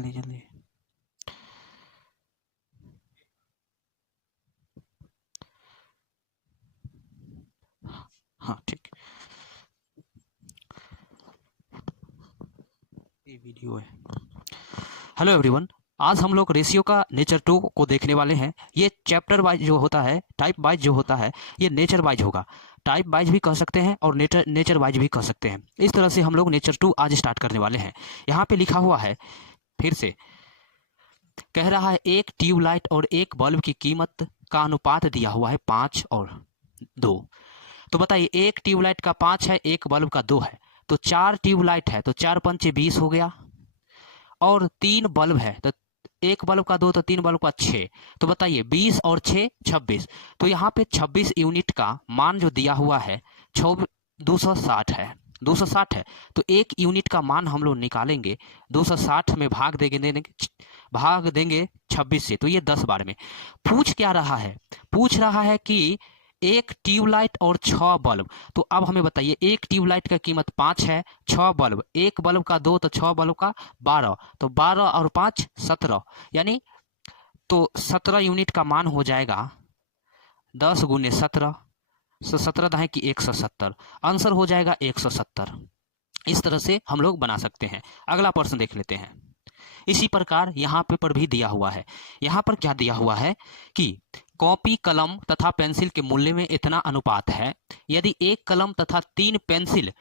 जल्दी जल्दी। हाँ ठीक, ये वीडियो है। हेलो एवरीवन, आज हम लोग रेशियो का नेचर 2 को देखने वाले हैं। ये चैप्टर वाइज जो होता है, टाइप वाइज जो होता है, ये नेचर वाइज होगा। टाइप वाइज भी कह सकते हैं और नेचर वाइज भी कह सकते हैं। इस तरह से हम लोग नेचर 2 आज स्टार्ट करने वाले हैं। यहाँ पे लिखा हुआ है, फिर से कह रहा है, एक ट्यूबलाइट और एक बल्ब की कीमत का अनुपात दिया हुआ है 5 और 2। तो बताइए, एक ट्यूबलाइट का 5 है, एक बल्ब का 2 है, तो 4 ट्यूबलाइट है तो 4 पंचे 20 हो गया, और 3 बल्ब है तो एक बल्ब का 2 तो 3 बल्ब का 6। तो बताइए 20 और 6 26। तो यहाँ पे 26 यूनिट का मान जो दिया हुआ है 260 है। 260 है तो एक यूनिट का मान हम लोग निकालेंगे, 260 में भाग देंगे 26 से, तो ये 10 बार में। पूछ क्या रहा है? पूछ रहा है कि एक ट्यूबलाइट और 6 बल्ब। तो अब हमें बताइए, एक ट्यूबलाइट का कीमत 5 है, 6 बल्ब, एक बल्ब का 2 तो 6 बल्ब का 12, तो 12 और 5 17, यानी तो 17 यूनिट का मान हो जाएगा 10 गुने 17, 17 दाएं की 170, आंसर हो जाएगा 170। इस तरह से हम लोग बना सकते हैं। अगला प्रश्न देख लेते हैं। इसी प्रकार यहाँ पे पर भी दिया हुआ है। यहाँ पर क्या दिया हुआ है कि कॉपी, कलम तथा पेंसिल के मूल्य में इतना अनुपात है। यदि एक कलम तथा 3 पेंसिल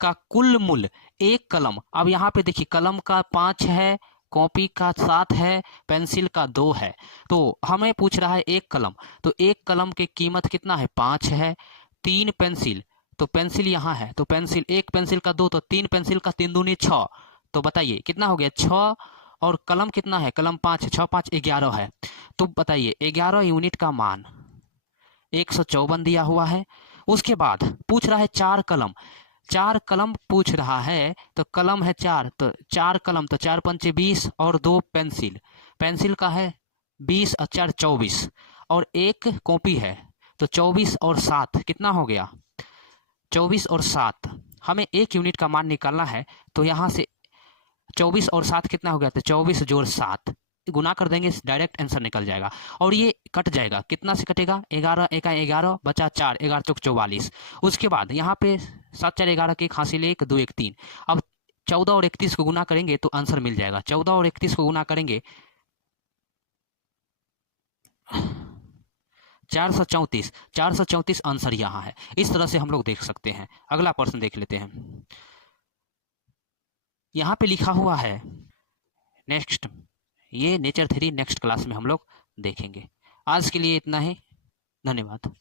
का कुल मूल्य, एक कलम, अब यहाँ पे देखिए कलम का 5 है, कॉपी का 7 है, पेंसिल का 2 है, तो हमें पूछ रहा है एक कलम। तो एक कलम की कीमत कितना है? 5 है। 3 पेंसिल, तो पेंसिल यहाँ है, तो पेंसिल, एक पेंसिल का 2 तो 3 पेंसिल का 3 दूनी 6। तो बताइए कितना हो गया? 6। और कलम कितना है? कलम 5 है, 6 5 11 है। तो बताइए 11 यूनिट का मान 154 दिया हुआ है। उसके बाद पूछ रहा है 4 कलम। 4 कलम पूछ रहा है, तो कलम है 4, तो 4 कलम, तो 4 पंचे 20, और 2 पेंसिल, पेंसिल का है 20 और 4 24, और एक कॉपी है, तो 24 और 7 कितना हो गया? 24 और 7, हमें एक यूनिट का मान निकालना है। तो यहाँ से 24 और 7 कितना हो गया? तो 24 जोड़ 7 गुना कर देंगे, डायरेक्ट आंसर निकल जाएगा। और ये कट जाएगा, कितना से कटेगा? 11 एका 11 बचा 4, 11 चौक 44। उसके बाद यहाँ पे 7 4 11 के, हासिल 1 2 1 3। अब 14 और 31 को गुना करेंगे तो आंसर मिल जाएगा। 14 और 31 को गुना करेंगे 434, 434 आंसर यहाँ है। इस तरह से हम लोग देख सकते हैं। अगला प्रश्न देख लेते हैं। यहाँ पे लिखा हुआ है नेक्स्ट। ये नेचर 3 नेक्स्ट क्लास में हम लोग देखेंगे। आज के लिए इतना ही, धन्यवाद।